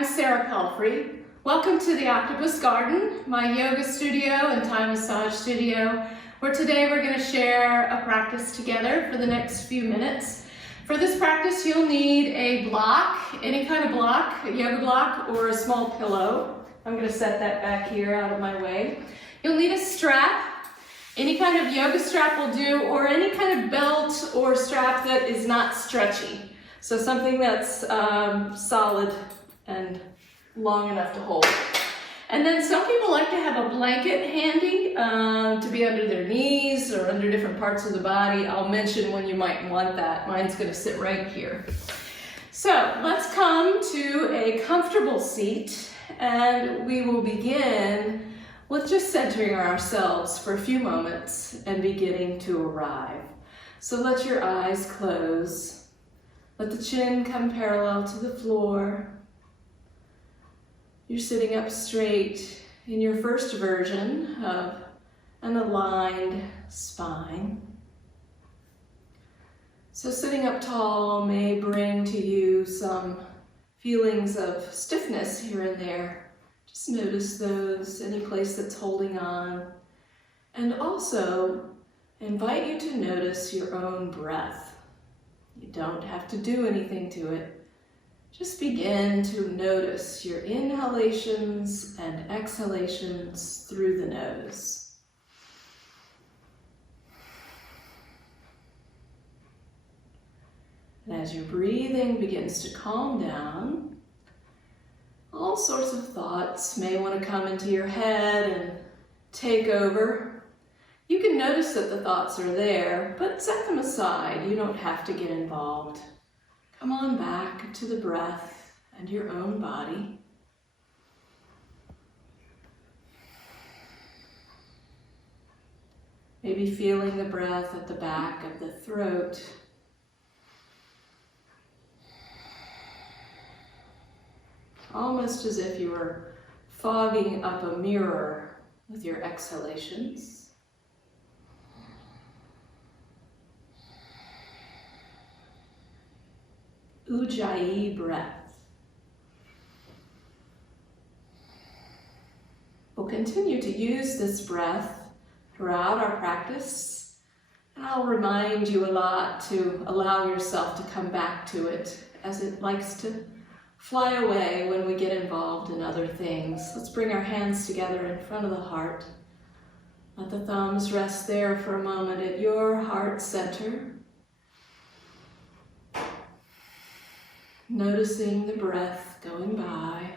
I'm Sarah Pelfrey. Welcome to the Octopus Garden, my yoga studio and Thai massage studio, where today we're going to share a practice together for the next few minutes. For this practice, you'll need a block, any kind of block, a yoga block or a small pillow. I'm going to set that back here out of my way. You'll need a strap. Any kind of yoga strap will do, or any kind of belt or strap that is not stretchy. So something that's solid and long enough to hold. And then some people like to have a blanket handy to be under their knees or under different parts of the body. I'll mention when you might want that. Mine's going to sit right here. So let's come to a comfortable seat, and we will begin with just centering ourselves for a few moments and beginning to arrive. So let your eyes close. Let the chin come parallel to the floor. You're sitting up straight in your first version of an aligned spine. So sitting up tall may bring to you some feelings of stiffness here and there. Just notice those, any place that's holding on. And also invite you to notice your own breath. You don't have to do anything to it. Just begin to notice your inhalations and exhalations through the nose. And as your breathing begins to calm down, all sorts of thoughts may want to come into your head and take over. You can notice that the thoughts are there, but set them aside. You don't have to get involved. Come on back to the breath and your own body. Maybe feeling the breath at the back of the throat. Almost as if you were fogging up a mirror with your exhalations. Ujjayi breath. We'll continue to use this breath throughout our practice, and I'll remind you a lot to allow yourself to come back to it, as it likes to fly away when we get involved in other things. Let's bring our hands together in front of the heart. Let the thumbs rest there for a moment at your heart center. Noticing the breath going by.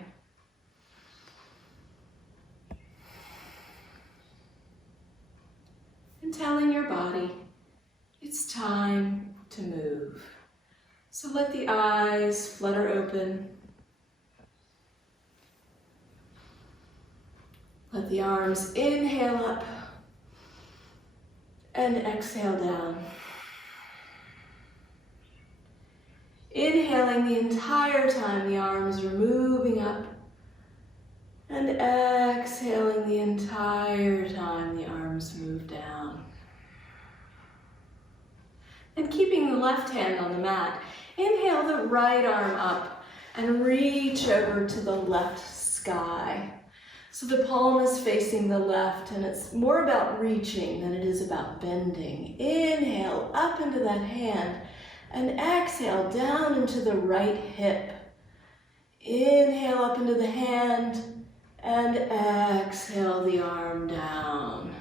And telling your body it's time to move. So let the eyes flutter open. Let the arms inhale up and exhale down. Inhaling the entire time the arms are moving up, and exhaling the entire time the arms move down. And keeping the left hand on the mat, inhale the right arm up and reach over to the left sky. So the palm is facing the left, and it's more about reaching than it is about bending. Inhale up into that hand, and exhale down into the right hip. Inhale up into the hand, and exhale the arm down.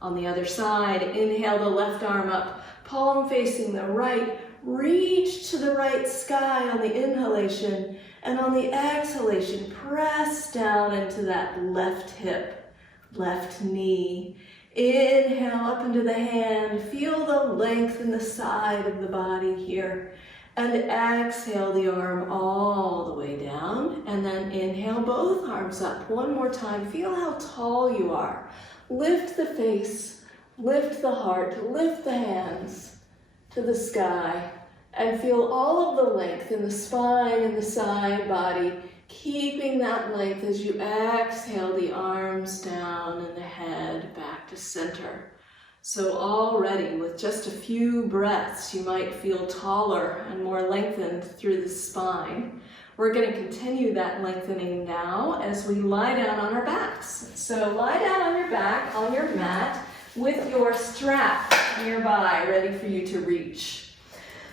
On the other side, inhale the left arm up, palm facing the right. Reach to the right sky on the inhalation, and on the exhalation, press down into that left hip, left knee. Inhale up into the hand, feel the length in the side of the body here, and exhale the arm all the way down, and then inhale both arms up one more time. Feel how tall you are. Lift the face, lift the heart, lift the hands to the sky, and feel all of the length in the spine and the side body, keeping that length as you exhale the arms down and the head back to center. So already with just a few breaths, you might feel taller and more lengthened through the spine. We're going to continue that lengthening now as we lie down on our backs. So lie down on your back, on your mat, with your strap nearby, ready for you to reach.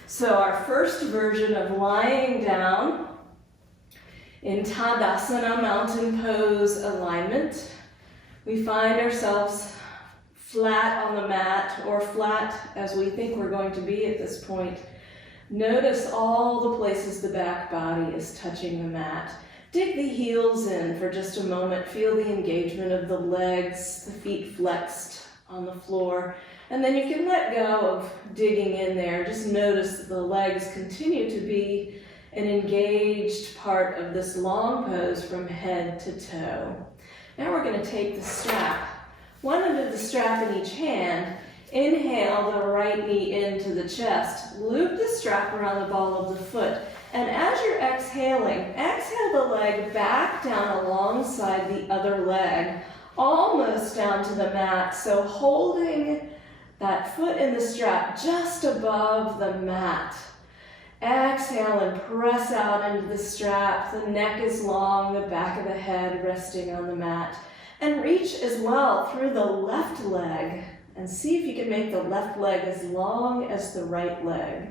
So our first version of lying down in Tadasana, mountain pose alignment, we find ourselves flat on the mat, or flat as we think we're going to be at this point. Notice all the places the back body is touching the mat. Dig the heels in for just a moment. Feel the engagement of the legs, the feet flexed on the floor. And then you can let go of digging in there. Just notice that the legs continue to be an engaged part of this long pose from head to toe. Now we're going to take the strap, one end of the strap in each hand. Inhale the right knee into the chest. Loop the strap around the ball of the foot. And as you're exhaling, exhale the leg back down alongside the other leg, almost down to the mat. So holding that foot in the strap just above the mat. Exhale and press out into the strap. The neck is long, the back of the head resting on the mat. And reach as well through the left leg. And see if you can make the left leg as long as the right leg.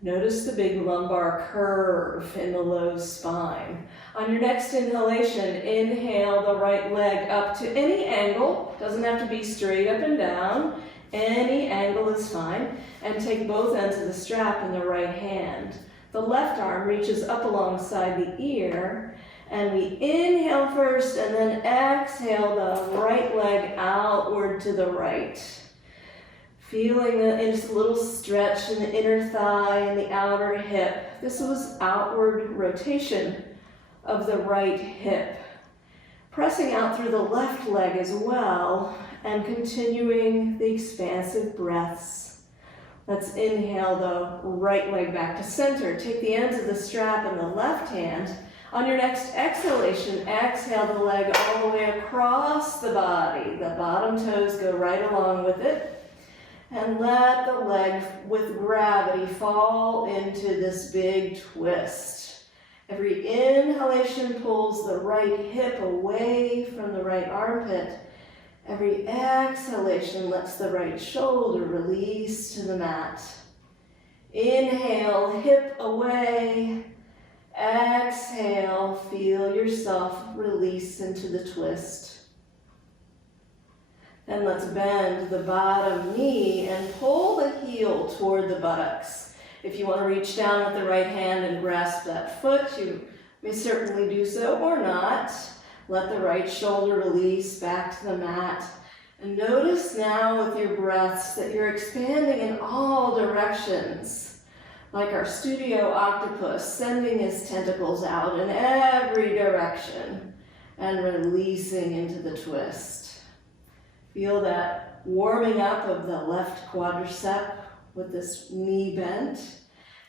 Notice the big lumbar curve in the low spine. On your next inhalation, inhale the right leg up to any angle. Doesn't have to be straight up and down. Any angle is fine. And take both ends of the strap in the right hand. The left arm reaches up alongside the ear. And we inhale first and then exhale the right leg outward to the right. Feeling just a little stretch in the inner thigh and the outer hip. This was outward rotation of the right hip. Pressing out through the left leg as well and continuing the expansive breaths. Let's inhale the right leg back to center. Take the ends of the strap in the left hand. On your next exhalation, exhale the leg all the way across the body. The bottom toes go right along with it. And let the leg with gravity fall into this big twist. Every inhalation pulls the right hip away from the right armpit. Every exhalation lets the right shoulder release to the mat. Inhale, hip away. Exhale, feel yourself release into the twist. Then let's bend the bottom knee and pull the heel toward the buttocks. If you want to reach down with the right hand and grasp that foot, you may certainly do so or not. Let the right shoulder release back to the mat. And notice now with your breaths that you're expanding in all directions. Like our studio octopus, sending his tentacles out in every direction and releasing into the twist. Feel that warming up of the left quadricep with this knee bent.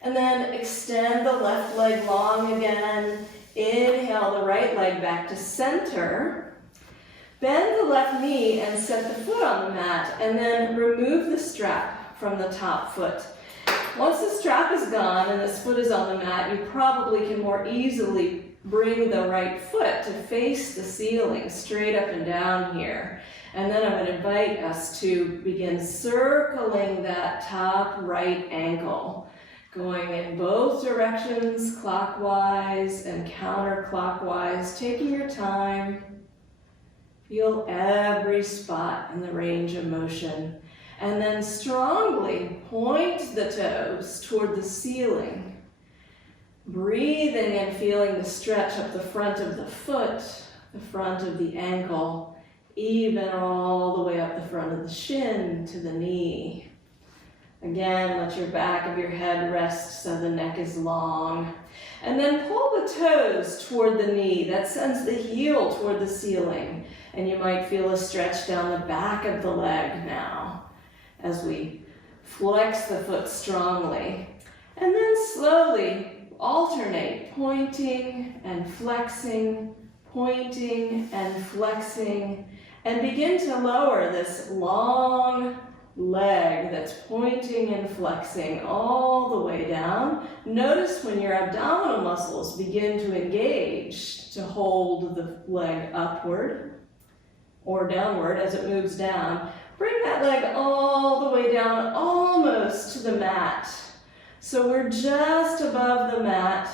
And then extend the left leg long again. Inhale the right leg back to center. Bend the left knee and set the foot on the mat. And then remove the strap from the top foot. Once the strap is gone and this foot is on the mat, you probably can more easily bring the right foot to face the ceiling, straight up and down here. And then I would invite us to begin circling that top right ankle, going in both directions, clockwise and counterclockwise, taking your time. Feel every spot in the range of motion. And then strongly point the toes toward the ceiling. Breathing and feeling the stretch up the front of the foot, the front of the ankle, even all the way up the front of the shin to the knee. Again, let your back of your head rest so the neck is long. And then pull the toes toward the knee. That sends the heel toward the ceiling. And you might feel a stretch down the back of the leg now as we flex the foot strongly. And then slowly alternate, pointing and flexing, pointing and flexing, and begin to lower this long leg that's pointing and flexing all the way down. Notice when your abdominal muscles begin to engage to hold the leg upward or downward as it moves down. Bring that leg all the way down, almost to the mat. So we're just above the mat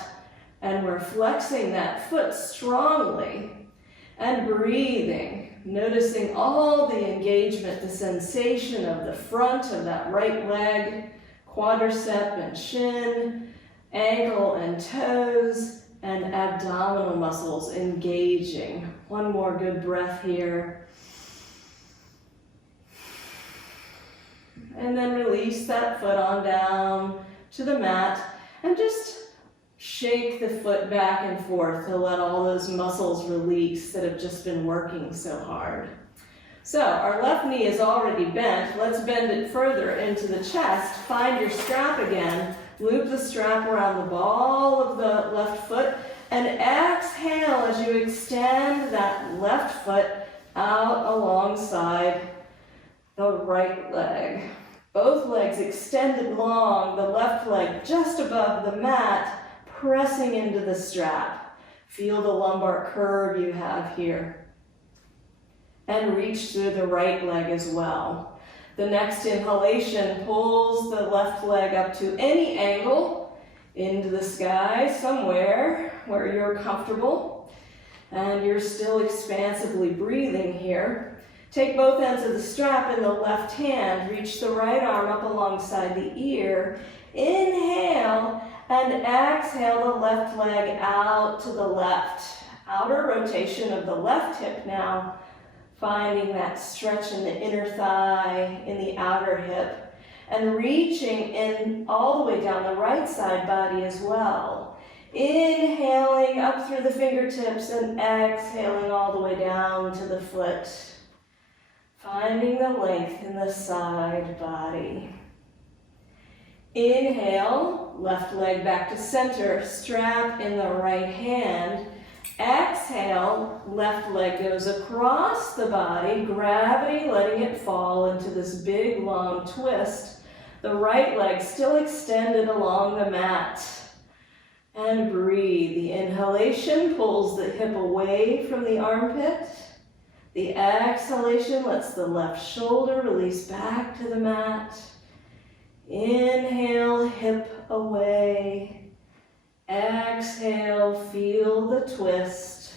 and we're flexing that foot strongly and breathing. Noticing all the engagement, the sensation of the front of that right leg, quadricep and shin, ankle and toes, and abdominal muscles engaging. One more good breath here. And then release that foot on down to the mat and just shake the foot back and forth to let all those muscles release that have just been working so hard. So our left knee is already bent. Let's bend it further into the chest. Find your strap again. Loop the strap around the ball of the left foot and exhale as you extend that left foot out alongside the right leg. Both legs extended long, the left leg just above the mat, pressing into the strap. Feel the lumbar curve you have here. And reach through the right leg as well. The next inhalation pulls the left leg up to any angle into the sky, somewhere where you're comfortable. And you're still expansively breathing here. Take both ends of the strap in the left hand. Reach the right arm up alongside the ear. Inhale. And exhale the left leg out to the left. Outer rotation of the left hip now. Finding that stretch in the inner thigh, in the outer hip. And reaching in all the way down the right side body as well. Inhaling up through the fingertips and exhaling all the way down to the foot. Finding the length in the side body. Inhale, left leg back to center, strap in the right hand. Exhale, left leg goes across the body, gravity letting it fall into this big long twist. The right leg still extended along the mat. And breathe. The inhalation pulls the hip away from the armpit. The exhalation lets the left shoulder release back to the mat. Inhale, hip away. Exhale, feel the twist.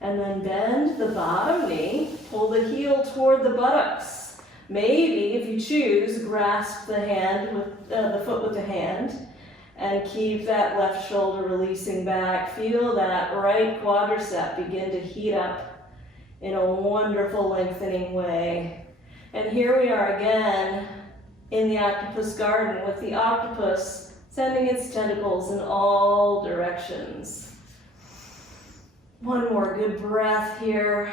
And then bend the bottom knee. Pull the heel toward the buttocks. Maybe, if you choose, grasp the hand with the foot with the hand. And keep that left shoulder releasing back. Feel that right quadricep begin to heat up in a wonderful lengthening way. And here we are again in the octopus garden with the octopus sending its tentacles in all directions. One more good breath here.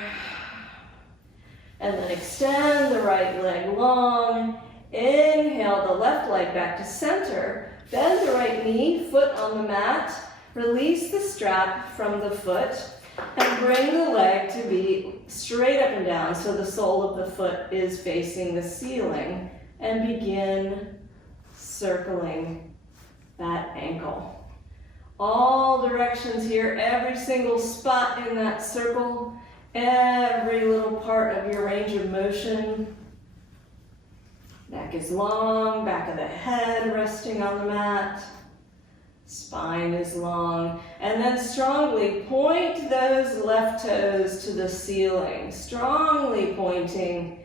And then extend the right leg long. Inhale the left leg back to center. Bend the right knee, foot on the mat. Release the strap from the foot. And bring the leg to be straight up and down so the sole of the foot is facing the ceiling. And begin circling that ankle. All directions here, every single spot in that circle, every little part of your range of motion. Neck is long, back of the head resting on the mat. Spine is long. And then strongly point those left toes to the ceiling. Strongly pointing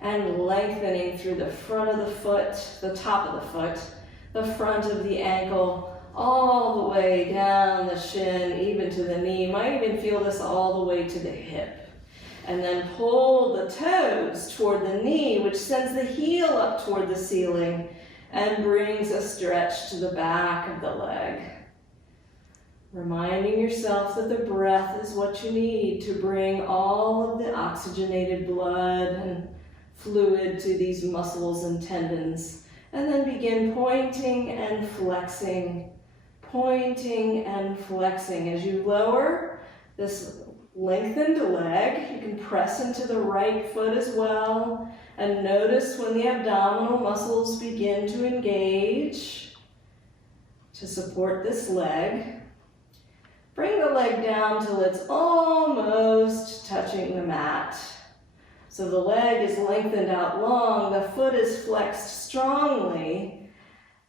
and lengthening through the front of the foot, the top of the foot, the front of the ankle, all the way down the shin, even to the knee. You might even feel this all the way to the hip. And then pull the toes toward the knee, which sends the heel up toward the ceiling and brings a stretch to the back of the leg. Reminding yourself that the breath is what you need to bring all of the oxygenated blood and fluid to these muscles and tendons. And then begin pointing and flexing, pointing and flexing. As you lower this lengthened leg. You can press into the right foot as well. And notice when the abdominal muscles begin to engage to support this leg. Bring the leg down till it's almost touching the mat. So the leg is lengthened out long, the foot is flexed strongly,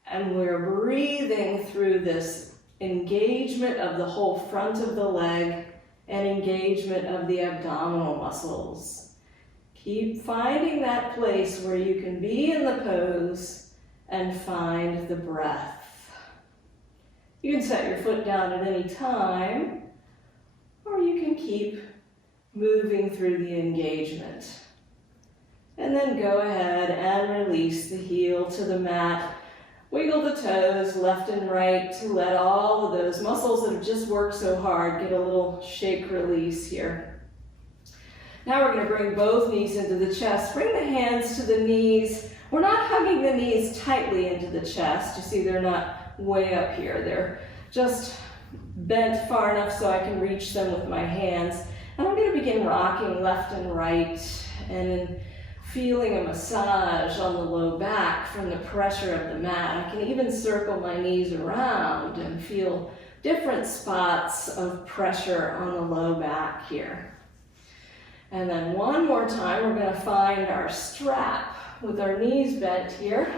and we're breathing through this engagement of the whole front of the leg and engagement of the abdominal muscles. Keep finding that place where you can be in the pose and find the breath. You can set your foot down at any time, or you can keep moving through the engagement. And then go ahead and release the heel to the mat. Wiggle the toes left and right to let all of those muscles that have just worked so hard get a little shake release here. Now we're going to bring both knees into the chest. Bring the hands to the knees. We're not hugging the knees tightly into the chest. You see, they're not way up here. They're just bent far enough so I can reach them with my hands. And I'm going to begin rocking left and right and feeling a massage on the low back from the pressure of the mat. I can even circle my knees around and feel different spots of pressure on the low back here. And then one more time, we're going to find our strap with our knees bent here.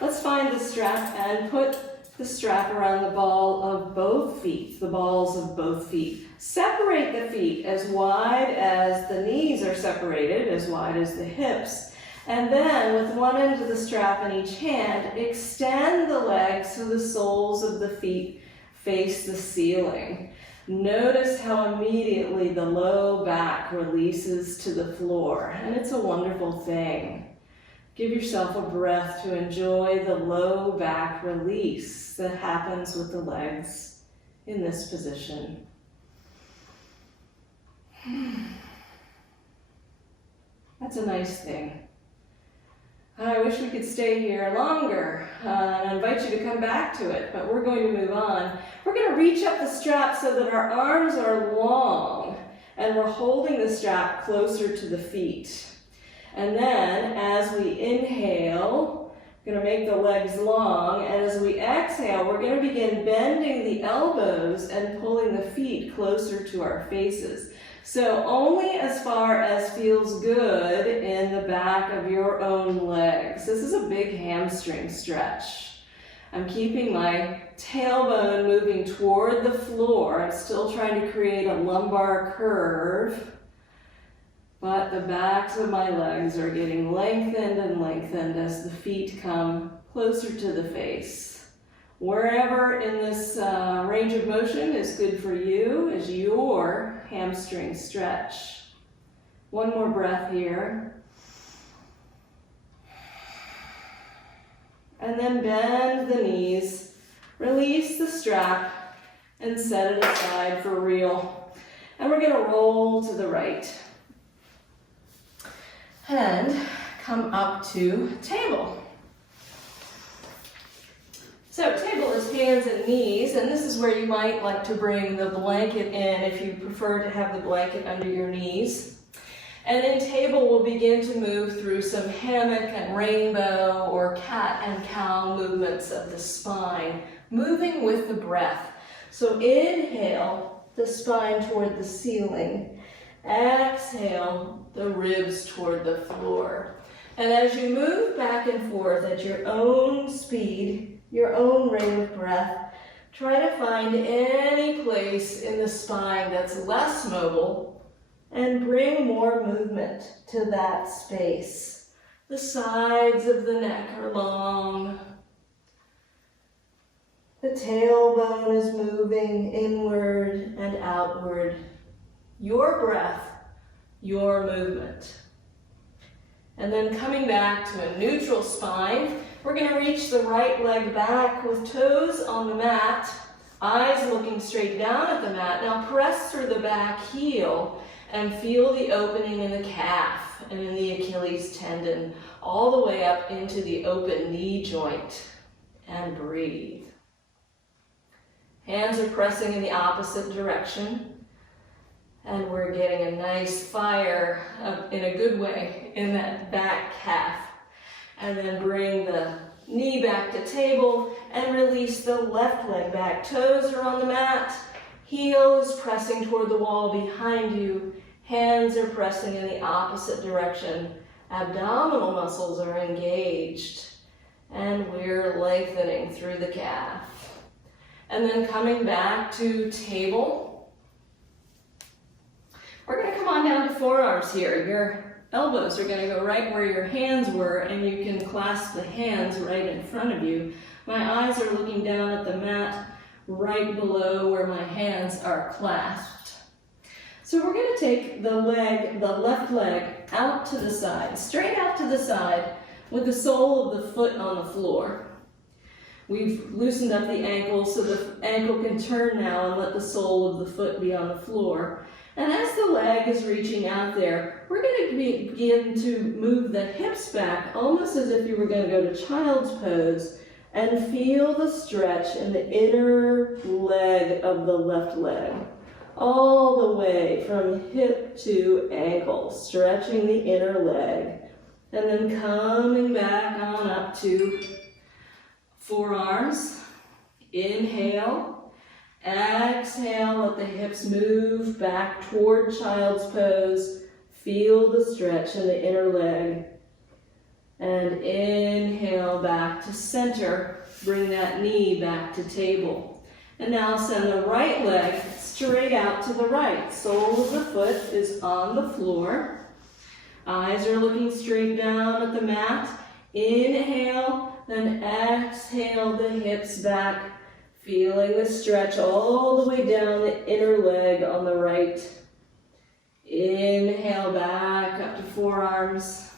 Let's find the strap and put the strap around the ball of both feet, the balls of both feet. Separate the feet as wide as the knees are separated, as wide as the hips. And then with one end of the strap in each hand, extend the legs so the soles of the feet face the ceiling. Notice how immediately the low back releases to the floor, and it's a wonderful thing. Give yourself a breath to enjoy the low back release that happens with the legs in this position. That's a nice thing. I wish we could stay here longer, and I invite you to come back to it, but we're going to move on. We're going to reach up the strap so that our arms are long, and we're holding the strap closer to the feet. And then, as we inhale, we're going to make the legs long, and as we exhale, we're going to begin bending the elbows and pulling the feet closer to our faces. So only as far as feels good in the back of your own legs. This is a big hamstring stretch. I'm keeping my tailbone moving toward the floor. I'm still trying to create a lumbar curve. But the backs of my legs are getting lengthened and lengthened as the feet come closer to the face. Wherever in this range of motion is good for you is your hamstring stretch. One more breath here. And then bend the knees, release the strap, and set it aside for real. And we're going to roll to the right. And come up to table. So table is hands and knees, and this is where you might like to bring the blanket in if you prefer to have the blanket under your knees. And in table, we'll begin to move through some hammock and rainbow or cat and cow movements of the spine, moving with the breath. So inhale, the spine toward the ceiling. Exhale, the ribs toward the floor. And as you move back and forth at your own speed, your own rate of breath, try to find any place in the spine that's less mobile and bring more movement to that space. The sides of the neck are long. The tailbone is moving inward and outward. Your breath, your movement. And then coming back to a neutral spine, we're going to reach the right leg back with toes on the mat, eyes looking straight down at the mat. Now press through the back heel and feel the opening in the calf and in the Achilles tendon, all the way up into the open knee joint, and breathe. Hands are pressing in the opposite direction. And we're getting a nice fire in a good way in that back calf. And then bring the knee back to table and release the left leg back. Toes are on the mat, heel is pressing toward the wall behind you, hands are pressing in the opposite direction, abdominal muscles are engaged, and we're lengthening through the calf. And then coming back to table. We're going to come on down to forearms here. Your elbows are going to go right where your hands were, and you can clasp the hands right in front of you. My eyes are looking down at the mat right below where my hands are clasped. So we're going to take the left leg out to the side, straight out to the side, with the sole of the foot on the floor. We've loosened up the ankle so the ankle can turn now and let the sole of the foot be on the floor. And as the leg is reaching out there, we're going to begin to move the hips back, almost as if you were going to go to child's pose, and feel the stretch in the inner leg of the left leg, all the way from hip to ankle, stretching the inner leg, and then coming back on up to forearms. Inhale. Exhale, let the hips move back toward child's pose. Feel the stretch in the inner leg. And inhale back to center. Bring that knee back to table. And now send the right leg straight out to the right. Sole of the foot is on the floor. Eyes are looking straight down at the mat. Inhale, then exhale the hips back. Feeling the stretch all the way down the inner leg on the right. Inhale back up to forearms.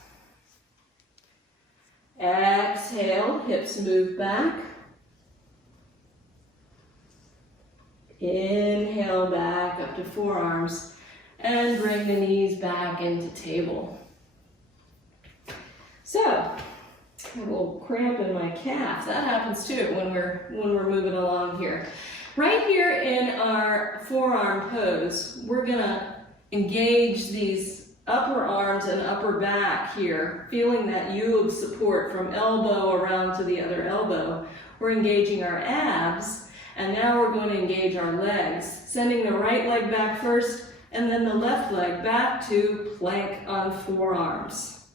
Exhale, hips move back. Inhale back up to forearms. And bring the knees back into table. So, a little cramp in my calf. That happens too when we're moving along here. Right here in our forearm pose, we're gonna engage these upper arms and upper back here, feeling that U of support from elbow around to the other elbow. We're engaging our abs, and now we're going to engage our legs, sending the right leg back first, and then the left leg back to plank on forearms.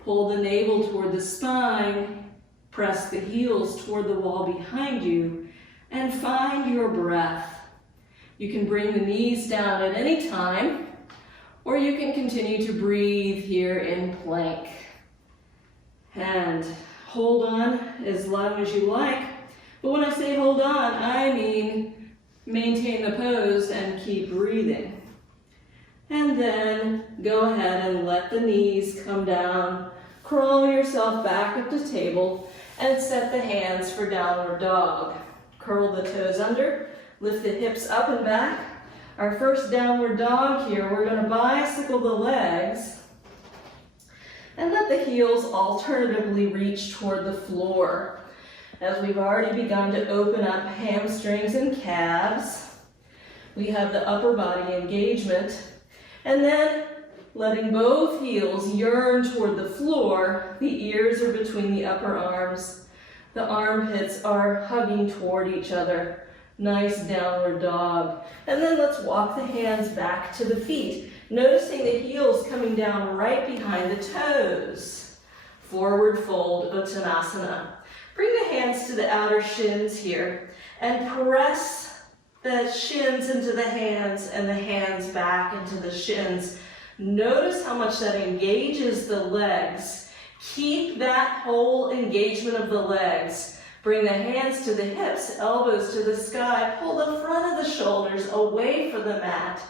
Pull the navel toward the spine, press the heels toward the wall behind you, and find your breath. You can bring the knees down at any time, or you can continue to breathe here in plank. And hold on as long as you like, but when I say hold on, I mean maintain the pose and keep breathing. And then go ahead and let the knees come down. Crawl yourself back up to table and set the hands for downward dog. Curl the toes under, lift the hips up and back. Our first downward dog here, we're going to bicycle the legs and let the heels alternatively reach toward the floor. As we've already begun to open up hamstrings and calves, we have the upper body engagement. And then letting both heels yearn toward the floor, the ears are between the upper arms. The armpits are hugging toward each other. Nice downward dog. And then let's walk the hands back to the feet, noticing the heels coming down right behind the toes. Forward fold Uttanasana. Bring the hands to the outer shins here and press the shins into the hands and the hands back into the shins. Notice how much that engages the legs. Keep that whole engagement of the legs. Bring the hands to the hips, elbows to the sky. Pull the front of the shoulders away from the mat.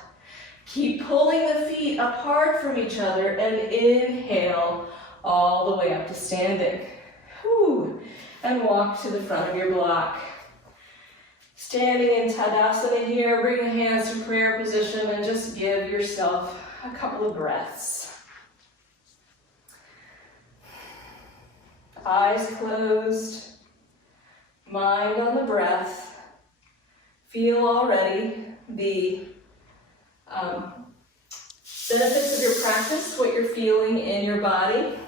Keep pulling the feet apart from each other and inhale all the way up to standing. Whew. And walk to the front of your block. Standing in Tadasana here, bring the hands to prayer position and just give yourself a couple of breaths. Eyes closed, mind on the breath. Feel already the benefits of your practice, what you're feeling in your body,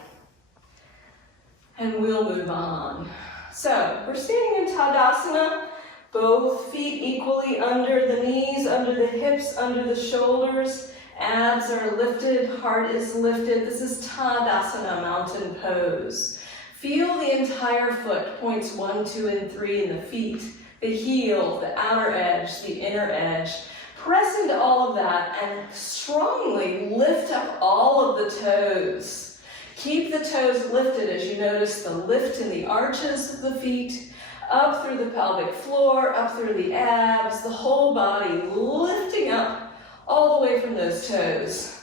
and we'll move on. So we're standing in Tadasana, both feet equally under the knees, under the hips, under the shoulders. Abs are lifted, heart is lifted. This is Tadasana, mountain pose. Feel the entire foot, points 1, 2, and 3 in the feet, the heel, the outer edge, the inner edge. Press into all of that and strongly lift up all of the toes. Keep the toes lifted as you notice the lift in the arches of the feet, up through the pelvic floor, up through the abs, the whole body lifting up all the way from those toes.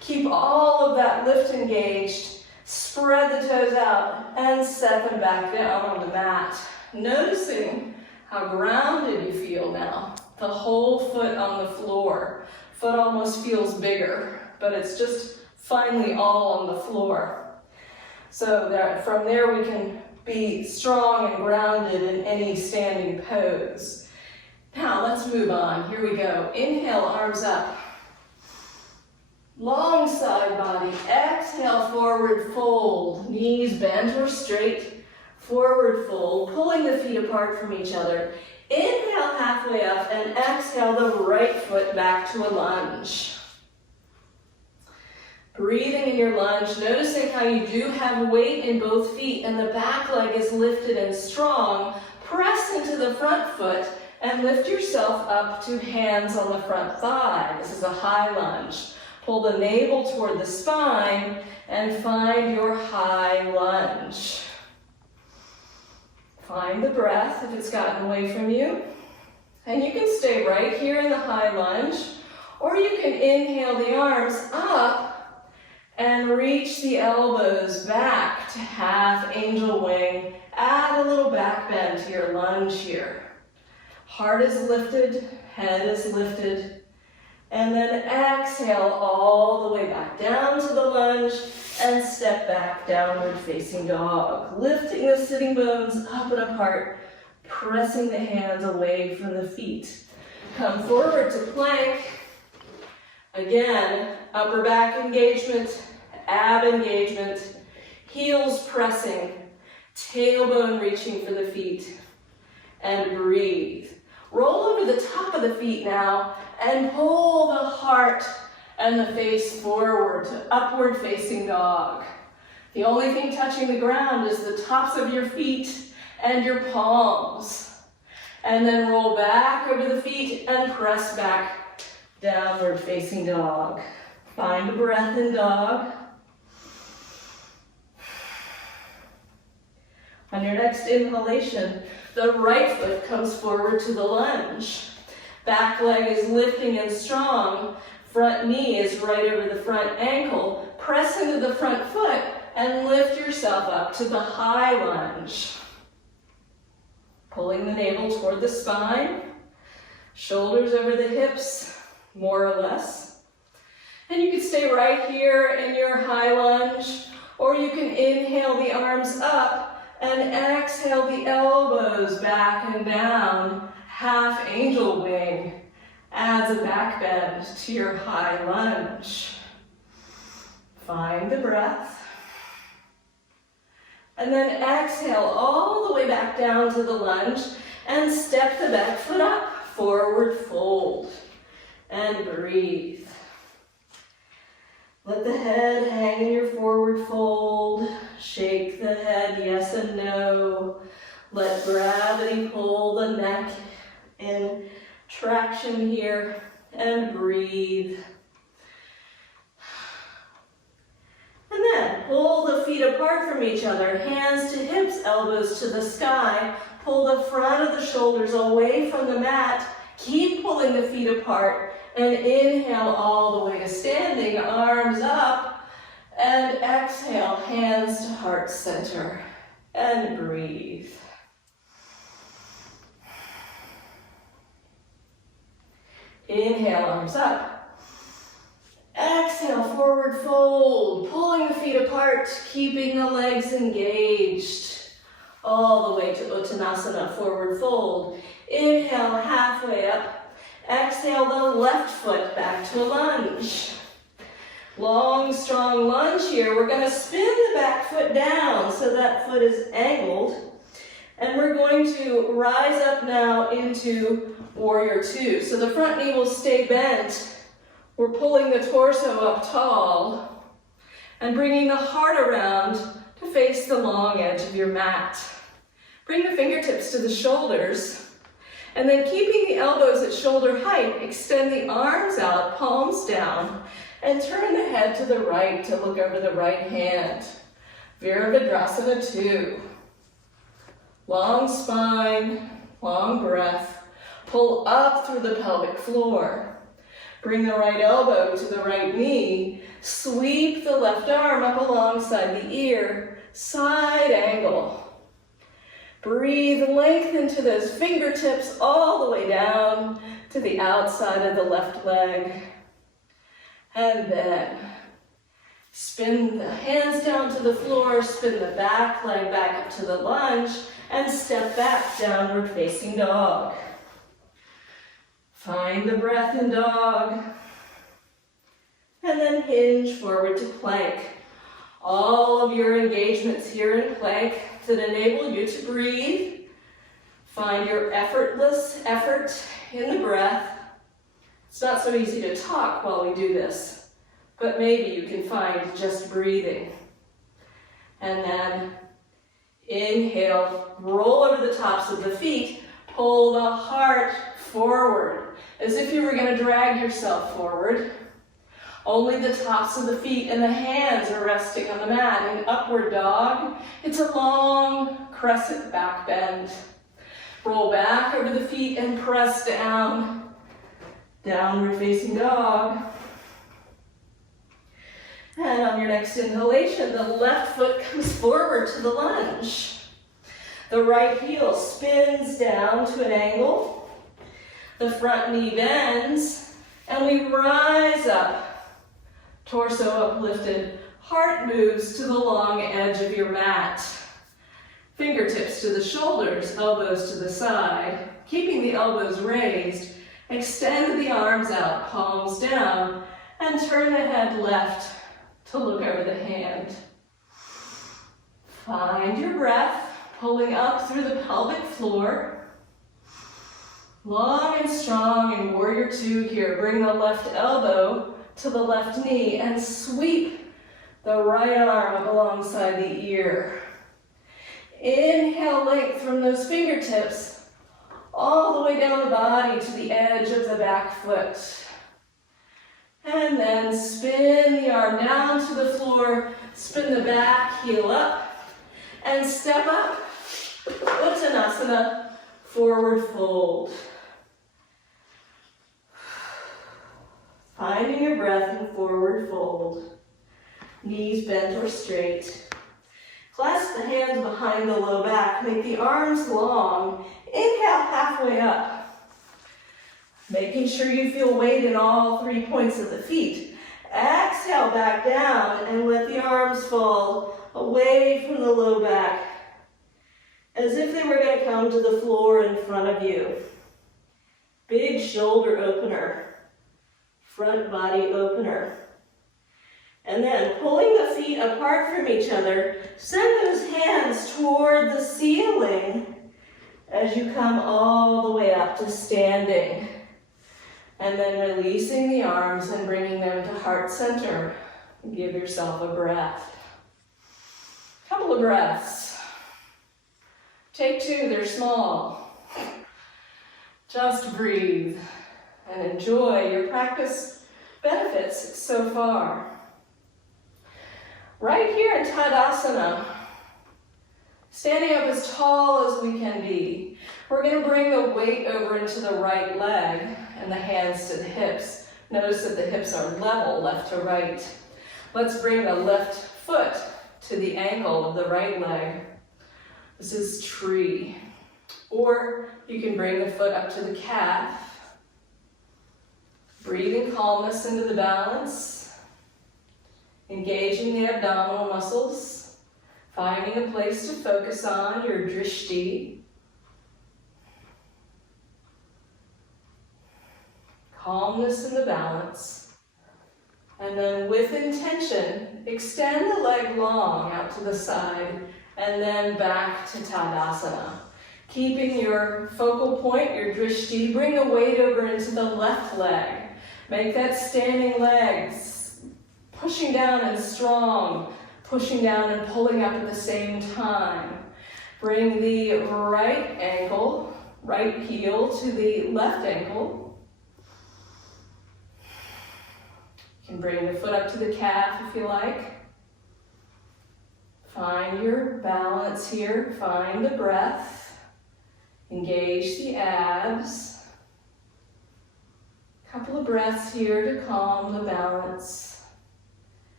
Keep all of that lift engaged. Spread the toes out and set them back down on the mat. Noticing how grounded you feel now. The whole foot on the floor. Foot almost feels bigger, but it's just finally all on the floor. So that from there we can be strong and grounded in any standing pose. Now let's move on. Here we go. Inhale, arms up. Long side body. Exhale, forward fold. Knees bent or straight. Forward fold. Pulling the feet apart from each other. Inhale halfway up and exhale the right foot back to a lunge. Breathing in your lunge, noticing how you do have weight in both feet and the back leg is lifted and strong. Press into the front foot and lift yourself up to hands on the front thigh. This is a high lunge. Pull the navel toward the spine and find your high lunge. Find the breath if it's gotten away from you. And you can stay right here in the high lunge, or you can inhale the arms up and reach the elbows back to half angel wing. Add a little back bend to your lunge here. Heart is lifted, head is lifted. And then exhale all the way back down to the lunge and step back, downward facing dog. Lifting the sitting bones up and apart, pressing the hands away from the feet. Come forward to plank. Again, upper back engagement, ab engagement, heels pressing, tailbone reaching for the feet, and breathe. Roll over the top of the feet now and pull the heart and the face forward to upward facing dog. The only thing touching the ground is the tops of your feet and your palms. And then roll back over the feet and press back, downward facing dog. Find a breath in dog. On your next inhalation, the right foot comes forward to the lunge. Back leg is lifting and strong. Front knee is right over the front ankle. Press into the front foot and lift yourself up to the high lunge. Pulling the navel toward the spine. Shoulders over the hips, more or less. And you can stay right here in your high lunge, or you can inhale the arms up and exhale the elbows back and down, half angel wing. Adds a back bend to your high lunge. Find the breath. And then exhale all the way back down to the lunge and step the back foot up, forward fold, and breathe. Let the head hang in your forward fold. Shake the head yes and no. Let gravity pull the neck in traction here and breathe. And then pull the feet apart from each other. Hands to hips, elbows to the sky. Pull the front of the shoulders away from the mat. Keep pulling the feet apart. And inhale all the way to standing, arms up, and exhale, hands to heart center, and breathe. Inhale, arms up. Exhale, forward fold, pulling the feet apart, keeping the legs engaged, all the way to Uttanasana, forward fold. Inhale, halfway up. Exhale the left foot back to a lunge. Long, strong lunge here. We're going to spin the back foot down so that foot is angled. And we're going to rise up now into warrior two. So the front knee will stay bent. We're pulling the torso up tall and bringing the heart around to face the long edge of your mat. Bring the fingertips to the shoulders, and then keeping the elbows at shoulder height, extend the arms out, palms down, and turn the head to the right to look over the right hand. Virabhadrasana 2. Long spine, long breath. Pull up through the pelvic floor. Bring the right elbow to the right knee. Sweep the left arm up alongside the ear. Side angle. Breathe, lengthen to those fingertips all the way down to the outside of the left leg. And then spin the hands down to the floor, spin the back leg back up to the lunge, and step back, downward facing dog. Find the breath in dog. And then hinge forward to plank. All of your engagements here in plank that enable you to breathe. Find your effortless effort in the breath. It's not so easy to talk while we do this, but maybe you can find just breathing. And then inhale, roll over the tops of the feet, pull the heart forward, as if you were going to drag yourself forward. Only the tops of the feet and the hands are resting on the mat in upward dog. It's a long crescent back bend. Roll back over the feet and press down. Downward facing dog. And on your next inhalation, the left foot comes forward to the lunge. The right heel spins down to an angle. The front knee bends, and we rise up. Torso uplifted, heart moves to the long edge of your mat. Fingertips to the shoulders, elbows to the side. Keeping the elbows raised, extend the arms out, palms down, and turn the head left to look over the hand. Find your breath, pulling up through the pelvic floor. Long and strong in warrior two here. Bring the left elbow to the left knee and sweep the right arm up alongside the ear. Inhale, length from those fingertips all the way down the body to the edge of the back foot. And then spin the arm down to the floor, spin the back heel up, and step up. Uttanasana, forward fold. Finding your breath in forward fold. Knees bent or straight. Clasp the hands behind the low back. Make the arms long. Inhale halfway up. Making sure you feel weight in all 3 points of the feet. Exhale back down and let the arms fall away from the low back, as if they were going to come to the floor in front of you. Big shoulder opener. Front body opener. And then pulling the feet apart from each other, send those hands toward the ceiling as you come all the way up to standing. And then releasing the arms and bringing them to heart center. Give yourself a breath. Couple of breaths. Take two, they're small. Just breathe and enjoy your practice benefits so far. Right here in Tadasana, standing up as tall as we can be, we're going to bring the weight over into the right leg and the hands to the hips. Notice that the hips are level, left to right. Let's bring the left foot to the ankle of the right leg. This is tree. Or you can bring the foot up to the calf. Breathing calmness into the balance. Engaging the abdominal muscles. Finding a place to focus on, your drishti. calmness in the balance. And then with intention, extend the leg long out to the side and then back to Tadasana. Keeping your focal point, your drishti, bring the weight over into the left leg. Make that standing legs pushing down and strong, pushing down and pulling up at the same time. Bring the right ankle, right heel to the left ankle. You can bring the foot up to the calf if you like. Find your balance here, find the breath. Engage the abs. Couple of breaths here to calm the balance.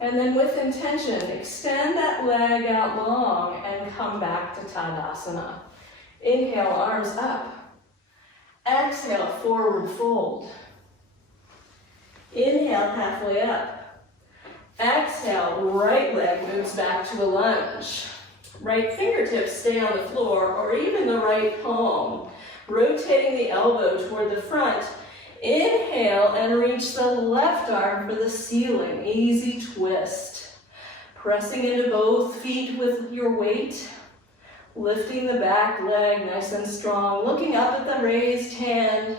And then with intention, extend that leg out long and come back to Tadasana. Inhale, arms up. Exhale, forward fold. Inhale, halfway up. Exhale, right leg moves back to a lunge. Right fingertips stay on the floor or even the right palm. Rotating the elbow toward the front. Inhale and reach the left arm for the ceiling. Easy twist. Pressing into both feet with your weight. Lifting the back leg nice and strong. Looking up at the raised hand.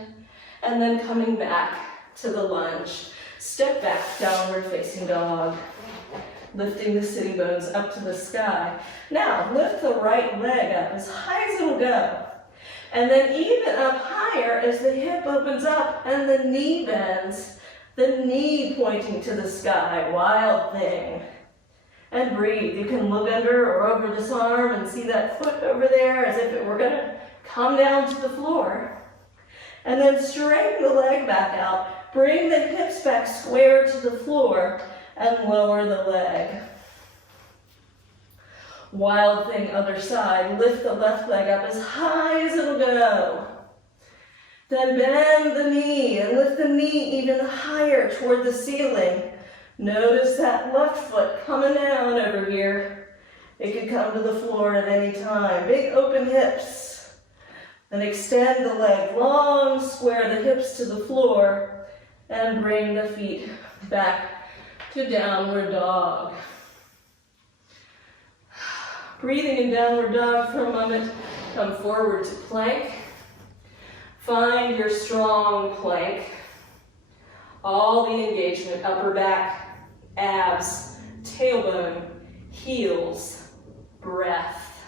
And then coming back to the lunge. Step back, downward facing dog. Lifting the sitting bones up to the sky. Now, lift the right leg up as high as it'll go. And then even up higher as the hip opens up and the knee bends. The knee pointing to the sky, wild thing. And breathe. You can look under or over this arm and see that foot over there as if it were going to come down to the floor. And then straighten the leg back out. Bring the hips back square to the floor and lower the leg. Wild thing, other side. Lift the left leg up as high as it'll go. Then bend the knee and lift the knee even higher toward the ceiling. Notice that left foot coming down over here. It could come to the floor at any time. Big open hips. Then extend the leg long, square the hips to the floor, and bring the feet back to downward dog. Breathing in downward dog for a moment, come forward to plank. Find your strong plank. All the engagement, upper back, abs, tailbone, heels, breath.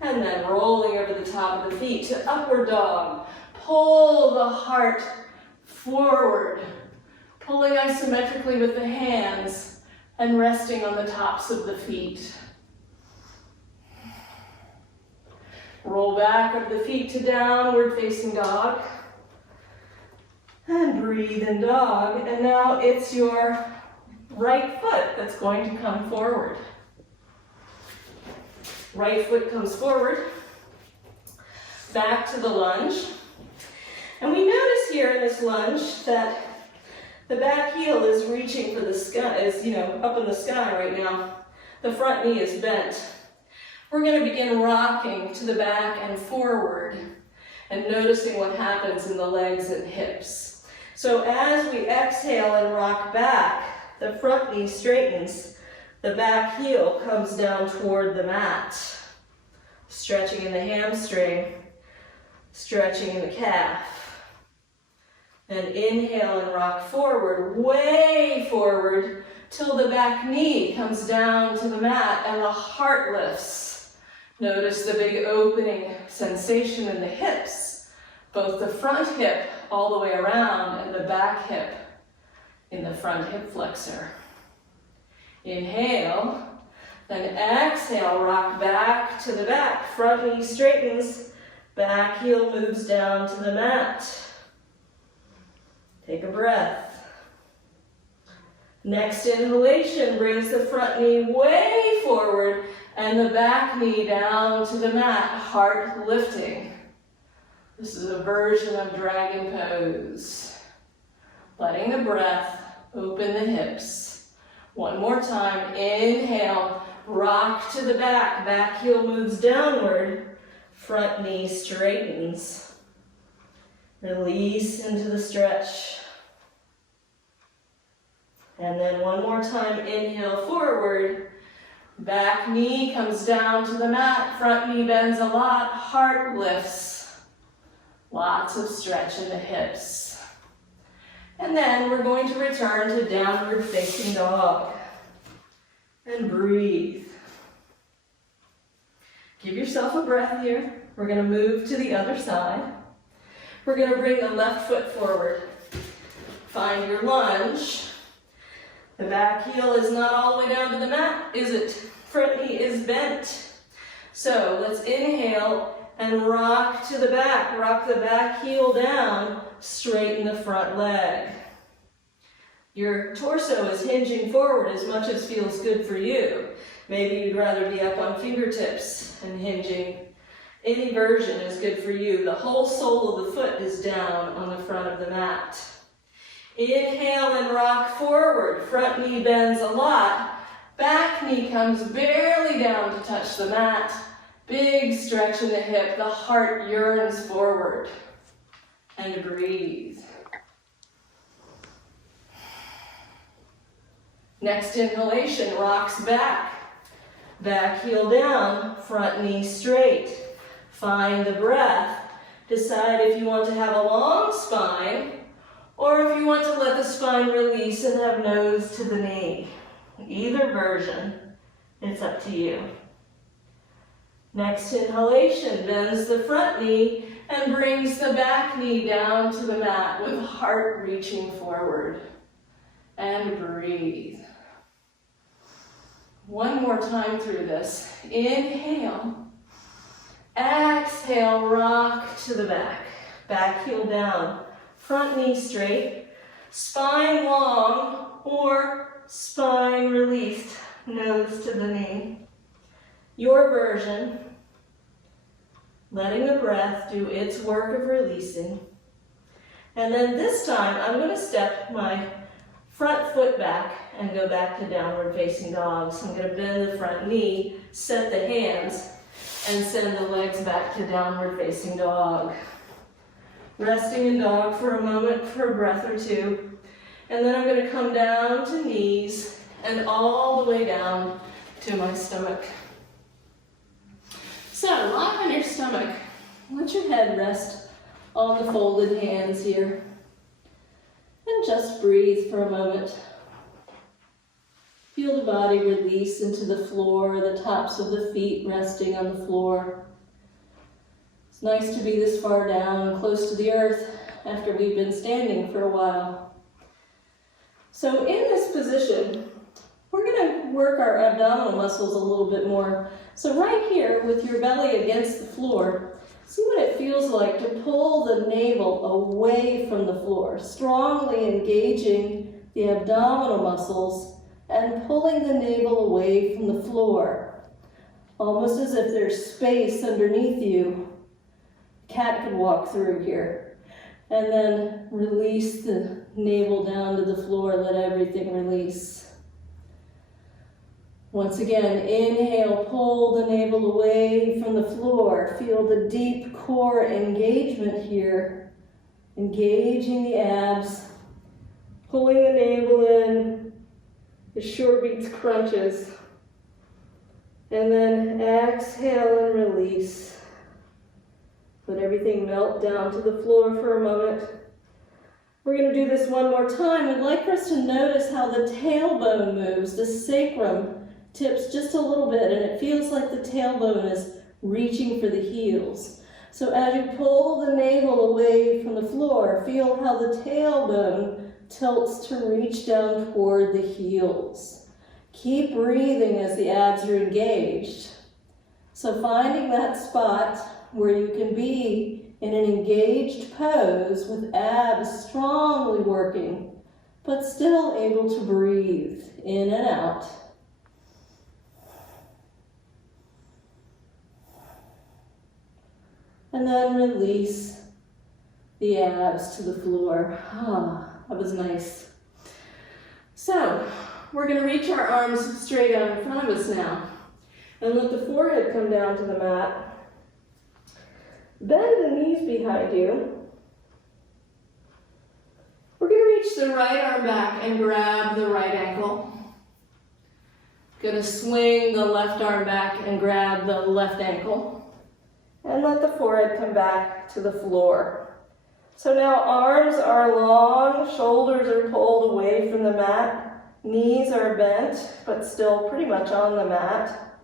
And then rolling over the top of the feet to upward dog. Pull the heart forward. Pulling isometrically with the hands and resting on the tops of the feet. Roll back of the feet to downward facing dog. And breathe in dog. And now it's your right foot that's going to come forward. Right foot comes forward. Back to the lunge. And we notice here in this lunge that the back heel is reaching for the sky, is, up in the sky right now. The front knee is bent. We're going to begin rocking to the back and forward and noticing what happens in the legs and hips. So as we exhale and rock back, the front knee straightens, the back heel comes down toward the mat. Stretching in the hamstring, stretching in the calf. And inhale and rock forward, way forward, till the back knee comes down to the mat and the heart lifts. Notice the big opening sensation in the hips, both the front hip all the way around and the back hip in the front hip flexor. Inhale, then exhale, rock back to the back. Front knee straightens, back heel moves down to the mat. Take a breath. Next inhalation brings the front knee way forward and the back knee down to the mat, heart lifting. This is a version of dragon pose. Letting the breath open the hips. One more time, inhale, rock to the back, back heel moves downward. front knee straightens. Release into the stretch. And then one more time, inhale forward. Back knee comes down to the mat, front knee bends a lot, heart lifts. Lots of stretch in the hips. And then we're going to return to downward facing dog. And breathe. Give yourself a breath here. We're going to move to the other side. We're going to bring the left foot forward. Find your lunge. The back heel is not all the way down to the mat, is it? Front knee is bent. So let's inhale and rock to the back. Rock the back heel down, straighten the front leg. Your torso is hinging forward as much as feels good for you. Maybe you'd rather be up on fingertips and hinging. Any version is good for you. The whole sole of the foot is down on the front of the mat. Inhale and rock forward. Front knee bends a lot. Back knee comes barely down to touch the mat. Big stretch in the hip. The heart yearns forward. And breathe. Next inhalation, rocks back. Back heel down, front knee straight. Find the breath. Decide if you want to have a long spine or if you want to let the spine release and have nose to the knee. Either version, it's up to you. Next inhalation, bends the front knee and brings the back knee down to the mat with heart reaching forward. And breathe. One more time through this. Inhale. Exhale, rock to the back. Back heel down. Front knee straight. Spine long or spine released. Nose to the knee. Your version. Letting the breath do its work of releasing. And then this time, I'm going to step my front foot back and go back to downward facing dog. So I'm going to bend the front knee, set the hands, and send the legs back to downward facing dog. Resting in dog for a moment for a breath or two. And then I'm going to come down to knees and all the way down to my stomach. So lie on your stomach. Let your head rest on the folded hands here. And just breathe for a moment. Feel the body release into the floor, the tops of the feet resting on the floor. It's nice to be this far down, close to the earth, after we've been standing for a while. So in this position, we're going to work our abdominal muscles a little bit more. So right here, with your belly against the floor, see what it feels like to pull the navel away from the floor, strongly engaging the abdominal muscles and pulling the navel away from the floor, almost as if there's space underneath you. Cat could walk through here. And then release the navel down to the floor, let everything release. Once again, inhale, pull the navel away from the floor. Feel the deep core engagement here. Engaging the abs, pulling the navel in, the short beats crunches. And then exhale and release. Let everything melt down to the floor for a moment. We're going to do this one more time. I'd like for us to notice how the tailbone moves, the sacrum tips just a little bit, and it feels like the tailbone is reaching for the heels. So as you pull the navel away from the floor, feel how the tailbone tilts to reach down toward the heels. Keep breathing as the abs are engaged. So finding that spot where you can be in an engaged pose with abs strongly working, but still able to breathe in and out. And then release the abs to the floor. That was nice. So, we're going to reach our arms straight out in front of us now. And let the forehead come down to the mat. Bend the knees behind you. We're going to reach the right arm back and grab the right ankle. Going to swing the left arm back and grab the left ankle. And let the forehead come back to the floor. So now arms are long, shoulders are pulled away from the mat, knees are bent, but still pretty much on the mat.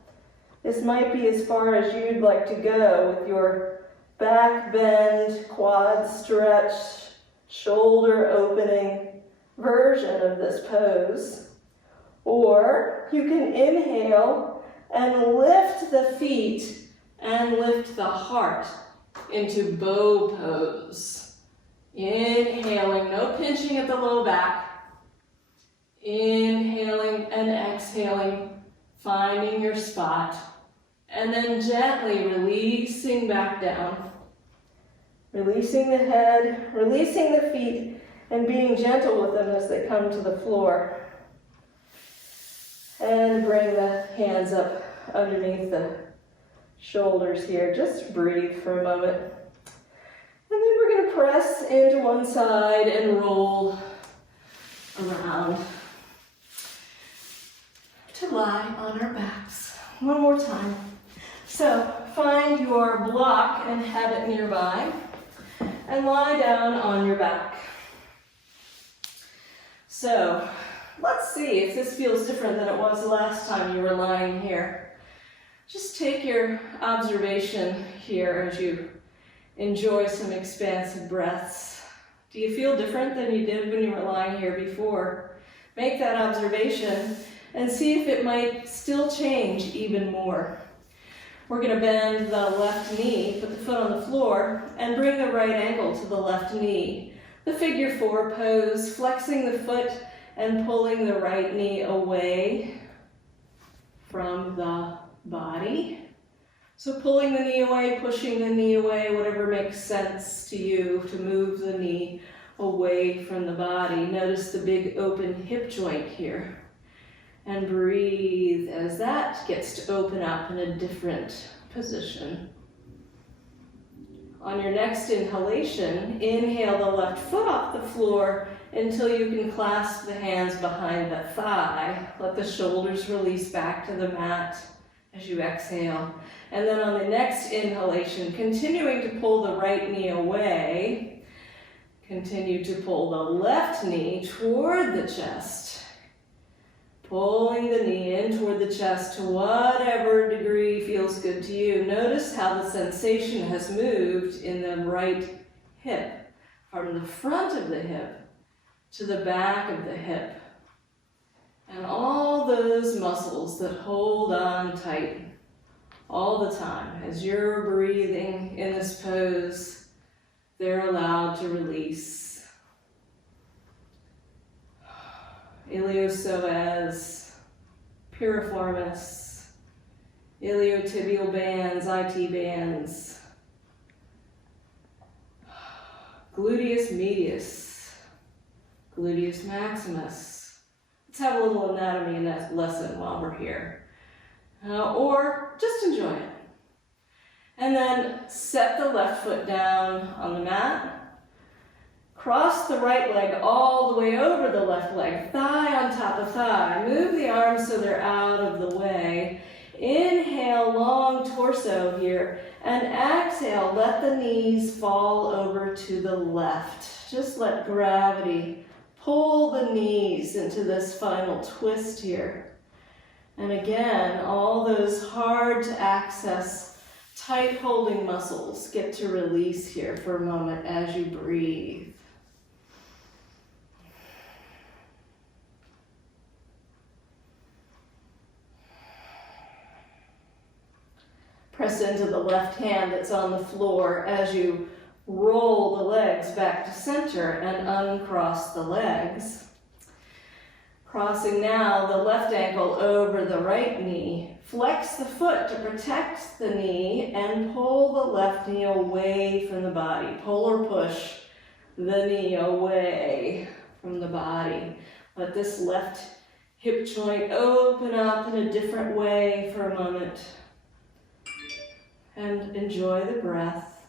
This might be as far as you'd like to go with your back bend, quad stretched, shoulder opening version of this pose. Or you can inhale and lift the feet and lift the heart into bow pose. Inhaling, no pinching at the low back. Inhaling and exhaling, finding your spot. And then gently releasing back down. Releasing the head, releasing the feet, and being gentle with them as they come to the floor. And bring the hands up underneath the shoulders here. Just breathe for a moment. And then we're going to press into one side and roll around to lie on our backs. One more time. So find your block and have it nearby and lie down on your back. So let's see if this feels different than it was the last time you were lying here. Just take your observation here as you enjoy some expansive breaths. Do you feel different than you did when you were lying here before? Make that observation and see if it might still change even more. We're going to bend the left knee, put the foot on the floor, and bring the right ankle to the left knee. The figure 4 pose, flexing the foot and pulling the right knee away from the body. So pulling the knee away, pushing the knee away, whatever makes sense to you to move the knee away from the body. Notice the big open hip joint here. And breathe as that gets to open up in a different position. On your next inhalation, inhale the left foot off the floor until you can clasp the hands behind the thigh. Let the shoulders release back to the mat as you exhale. And then on the next inhalation, continuing to pull the right knee away, continue to pull the left knee toward the chest, pulling the knee in toward the chest to whatever degree feels good to you. Notice how the sensation has moved in the right hip, from the front of the hip to the back of the hip. And all those muscles that hold on tight all the time. As you're breathing in this pose, they're allowed to release. Iliopsoas, piriformis, iliotibial bands, IT bands, gluteus medius, gluteus maximus. Let's have a little anatomy in that lesson while we're here. Or just enjoy it. And then set the left foot down on the mat. Cross the right leg all the way over the left leg, thigh on top of thigh. Move the arms so they're out of the way. Inhale, long torso here. And exhale, let the knees fall over to the left. Just let gravity pull the knees into this final twist here. And again, all those hard to access, tight holding muscles get to release here for a moment as you breathe. Press into the left hand that's on the floor as you roll the legs back to center and uncross the legs. Crossing now the left ankle over the right knee. Flex the foot to protect the knee and pull the left knee away from the body. Pull or push the knee away from the body. Let this left hip joint open up in a different way for a moment. And enjoy the breath.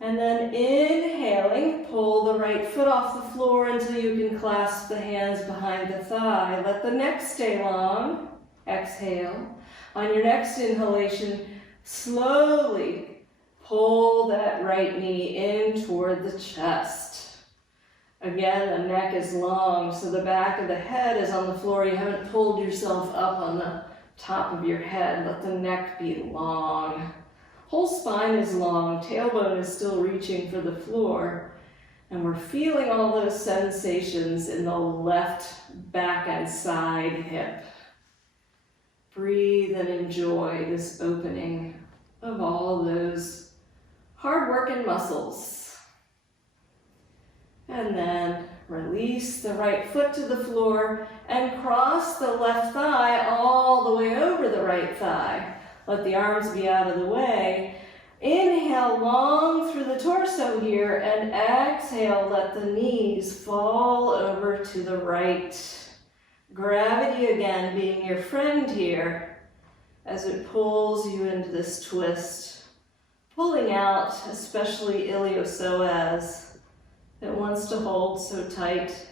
And then inhaling, pull the right foot off the floor until you can clasp the hands behind the thigh. Let the neck stay long. Exhale. On your next inhalation, slowly pull that right knee in toward the chest. Again, the neck is long, so the back of the head is on the floor. You haven't pulled yourself up on the top of your head. Let the neck be long. Whole spine is long, tailbone is still reaching for the floor, and we're feeling all those sensations in the left back and side hip. Breathe and enjoy this opening of all those hard-working muscles. And then release the right foot to the floor and cross the left thigh all the way over the right thigh. Let the arms be out of the way. Inhale long through the torso here, and exhale, let the knees fall over to the right. Gravity again being your friend here as it pulls you into this twist, pulling out especially iliopsoas that wants to hold so tight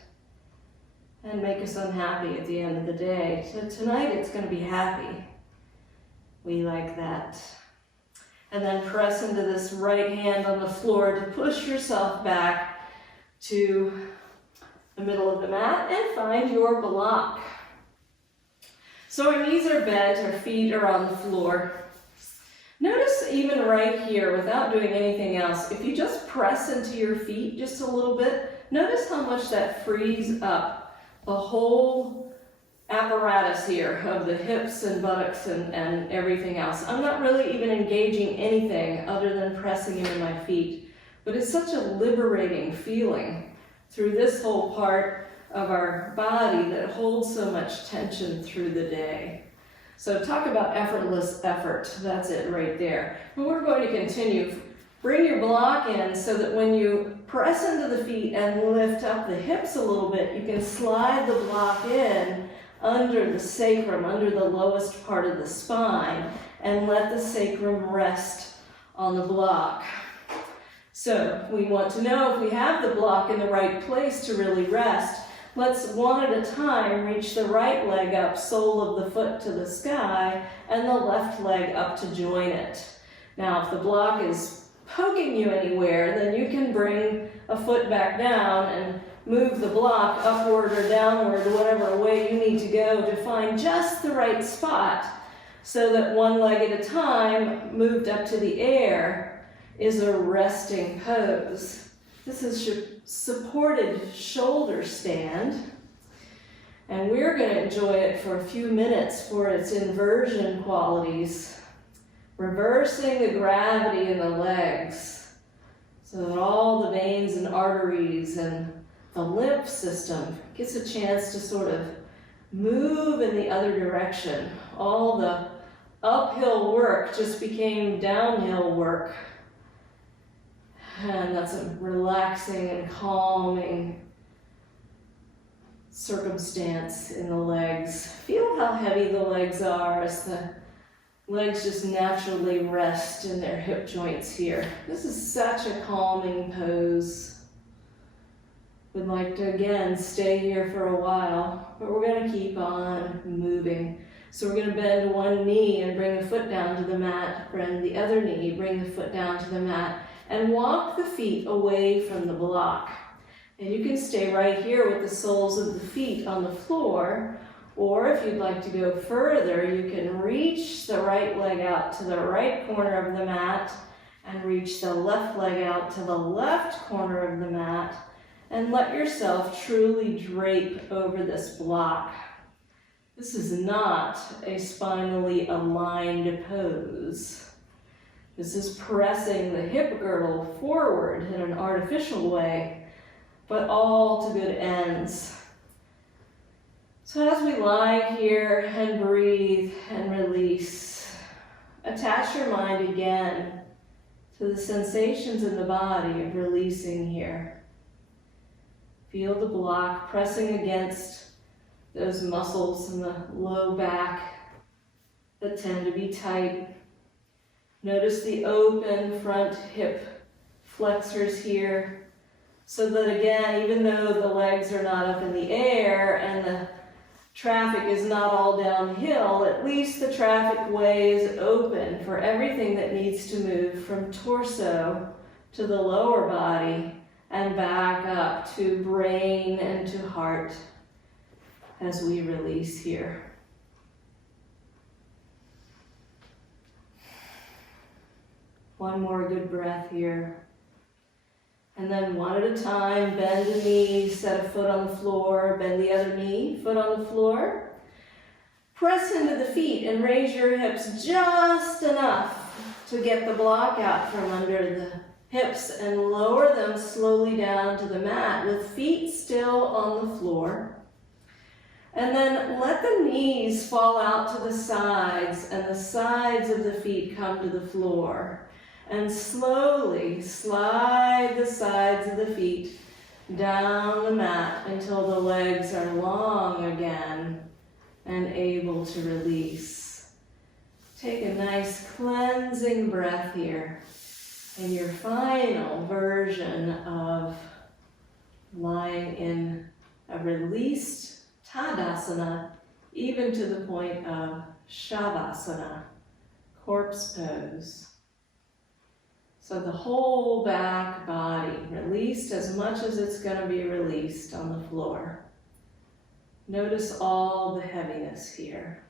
and make us unhappy at the end of the day. So tonight it's going to be happy. We like that. And then press into this right hand on the floor to push yourself back to the middle of the mat and find your block. So our knees are bent, our feet are on the floor. Notice even right here, without doing anything else, if you just press into your feet just a little bit, notice how much that frees up the whole apparatus here of the hips and buttocks and everything else. I'm not really even engaging anything other than pressing into my feet, but it's such a liberating feeling through this whole part of our body that holds so much tension through the day. So talk about effortless effort. That's it right there. And we're going to continue. Bring your block in so that when you press into the feet and lift up the hips a little bit, you can slide the block in under the sacrum, under the lowest part of the spine, and let the sacrum rest on the block. So we want to know if we have the block in the right place to really rest. Let's one at a time reach the right leg up, sole of the foot to the sky, and the left leg up to join it. Now, if the block is poking you anywhere, then you can bring a foot back down and move the block upward or downward, whatever way you need to go to find just the right spot so that one leg at a time, moved up to the air, is a resting pose. This is supported shoulder stand, and we're going to enjoy it for a few minutes for its inversion qualities, reversing the gravity in the legs so that all the veins and arteries and the lymph system gets a chance to sort of move in the other direction. All the uphill work just became downhill work. And that's a relaxing and calming circumstance in the legs. Feel how heavy the legs are as the legs just naturally rest in their hip joints here. This is such a calming pose. We'd like to, again, stay here for a while, but we're going to keep on moving. So we're going to bend one knee and bring the foot down to the mat, bend the other knee, bring the foot down to the mat, and walk the feet away from the block. And you can stay right here with the soles of the feet on the floor, or if you'd like to go further, you can reach the right leg out to the right corner of the mat and reach the left leg out to the left corner of the mat, and let yourself truly drape over this block. This is not a spinally aligned pose. This is pressing the hip girdle forward in an artificial way, but all to good ends. So as we lie here and breathe and release, attach your mind again to the sensations in the body of releasing here. Feel the block pressing against those muscles in the low back that tend to be tight. Notice the open front hip flexors here, so that again, even though the legs are not up in the air and the traffic is not all downhill, at least the traffic way is open for everything that needs to move from torso to the lower body and back up to brain and to heart as we release here. One more good breath here. And then one at a time, bend a knee, set a foot on the floor, bend the other knee, foot on the floor. Press into the feet and raise your hips just enough to get the block out from under the hips and lower them slowly down to the mat with feet still on the floor. And then let the knees fall out to the sides and the sides of the feet come to the floor. And slowly slide the sides of the feet down the mat until the legs are long again and able to release. Take a nice cleansing breath here in your final version of lying in a released Tadasana, even to the point of Shavasana, corpse pose. So the whole back body released as much as it's going to be released on the floor. Notice all the heaviness here.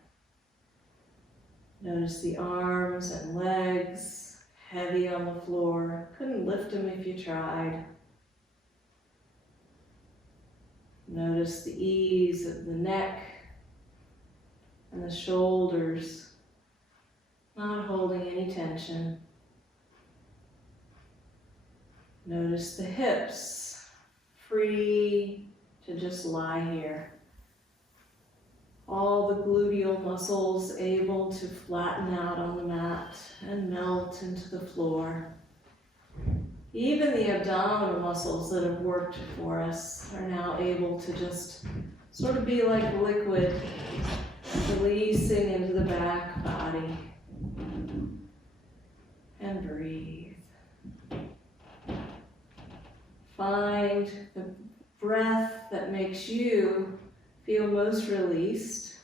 Notice the arms and legs heavy on the floor. Couldn't lift them if you tried. Notice the ease of the neck and the shoulders, not holding any tension. Notice the hips, free to just lie here. All the gluteal muscles able to flatten out on the mat and melt into the floor. Even the abdominal muscles that have worked for us are now able to just sort of be like liquid, releasing into the back body. And breathe. Find the breath that makes you feel most released.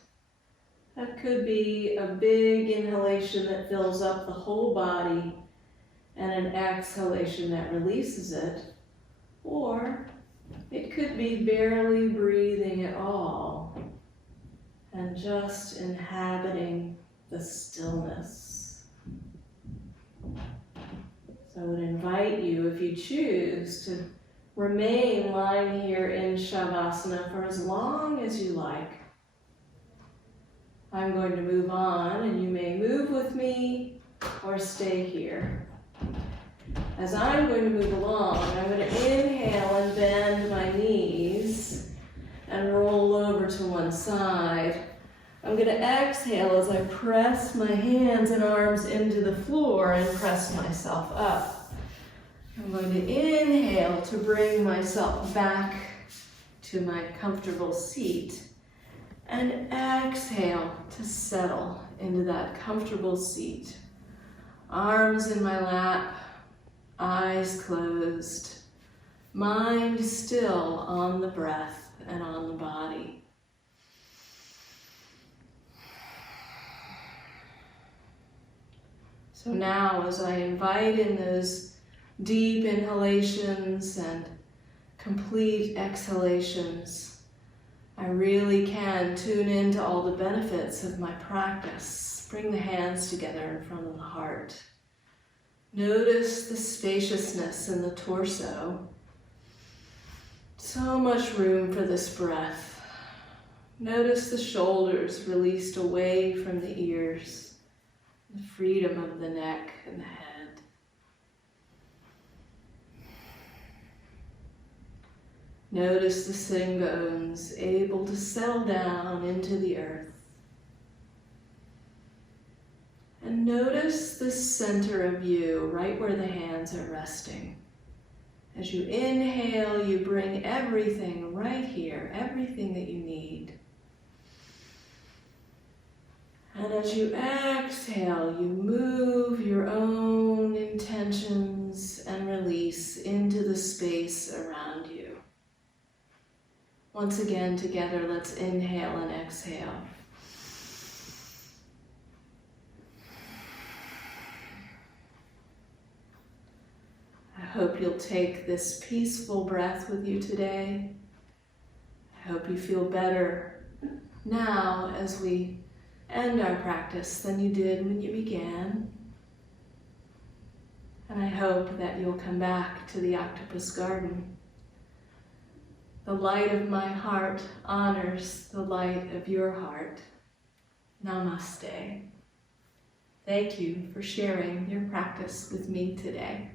That could be a big inhalation that fills up the whole body and an exhalation that releases it. Or it could be barely breathing at all and just inhabiting the stillness. So I would invite you, if you choose, to remain lying here in Shavasana for as long as you like. I'm going to move on, and you may move with me or stay here. As I'm going to move along, I'm going to inhale and bend my knees and roll over to one side. I'm going to exhale as I press my hands and arms into the floor and press myself up. I'm going to inhale to bring myself back to my comfortable seat and exhale to settle into that comfortable seat. Arms in my lap, eyes closed, mind still on the breath and on the body. So now as I invite in those deep inhalations and complete exhalations, I really can tune into all the benefits of my practice. Bring the hands together in front of the heart. Notice the spaciousness in the torso. So much room for this breath. Notice the shoulders released away from the ears, the freedom of the neck and the head. Notice the sitting bones able to settle down into the earth. And notice the center of you, right where the hands are resting. As you inhale, you bring everything right here, everything that you need. And as you exhale, you move your own intentions and release into the space around you. Once again, together, let's inhale and exhale. I hope you'll take this peaceful breath with you today. I hope you feel better now as we end our practice than you did when you began. And I hope that you'll come back to the octopus garden. The light of my heart honors the light of your heart. Namaste. Thank you for sharing your practice with me today.